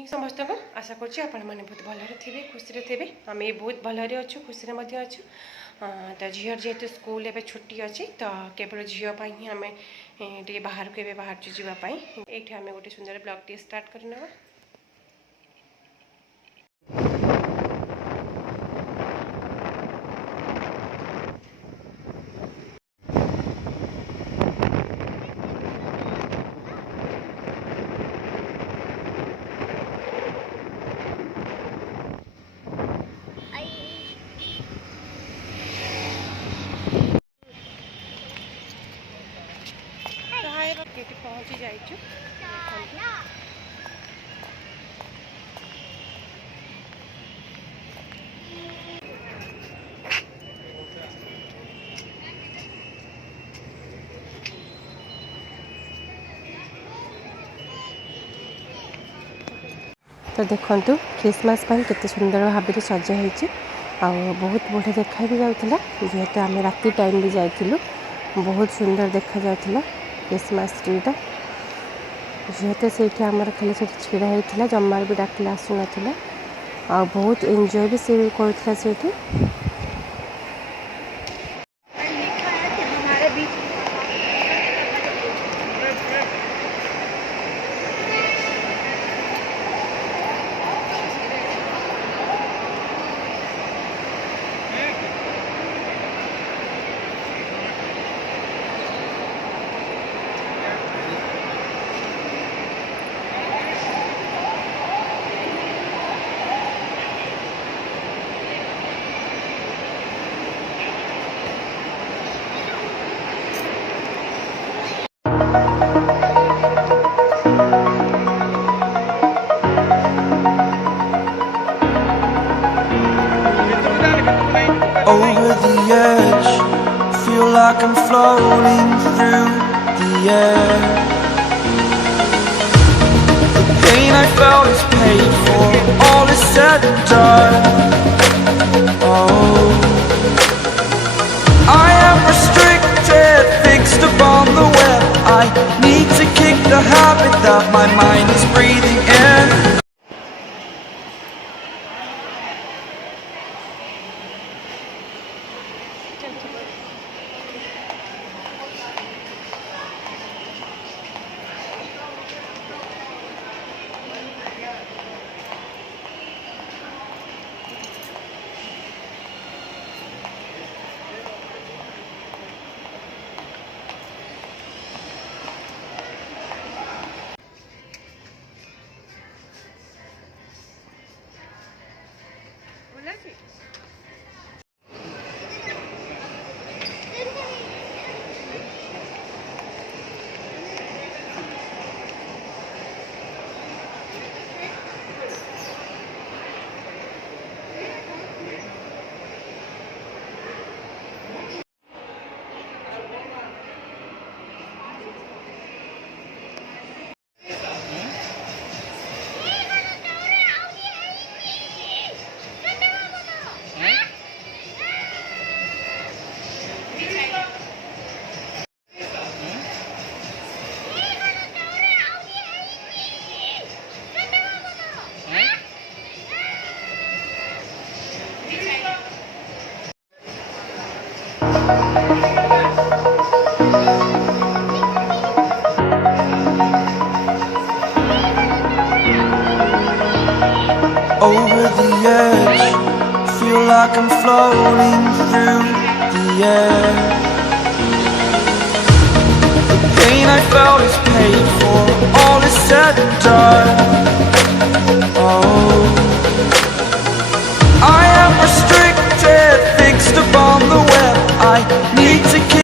Morning समस्त को आशा करुँच आपण मैंने बहुत भलरे थे खुशी थे आम बहुत भलरे अच्छु खुशी अच्छु तो झीर जेहेतु स्कूल एवं छुट्टी अच्छी तो केवल झीपाई ही आम टे बाहर को बाहर जावाई ये आम गोटे सुंदर ब्लॉग टी स्टार्ट करना। पहुँची जाइए तो देखु क्रिसमस केते सुंदर भाव में सजा आ बहुत बढ़िया देखा भी जाऊला जेहेतु आम राति टाइम भी जाइलु बहुत सुंदर देखा जाता क्रिसमस ट्रीटा जेहेतु से आमर खाली से छिड़ा होता जमार भी डाकिले आसू ना आ बहुत एंजॉय भी से करता से over the edge, feel like I'm floating through the air. The pain I felt is paid for, all is said and done. Oh, I am restricted, fixed upon the web. I need to kick the habit that my mind is breathing in. Over the edge, feel like I'm floating through the air. The pain I felt is paid for, all is said and done. Oh, I am restricted, fixed upon the web. I need to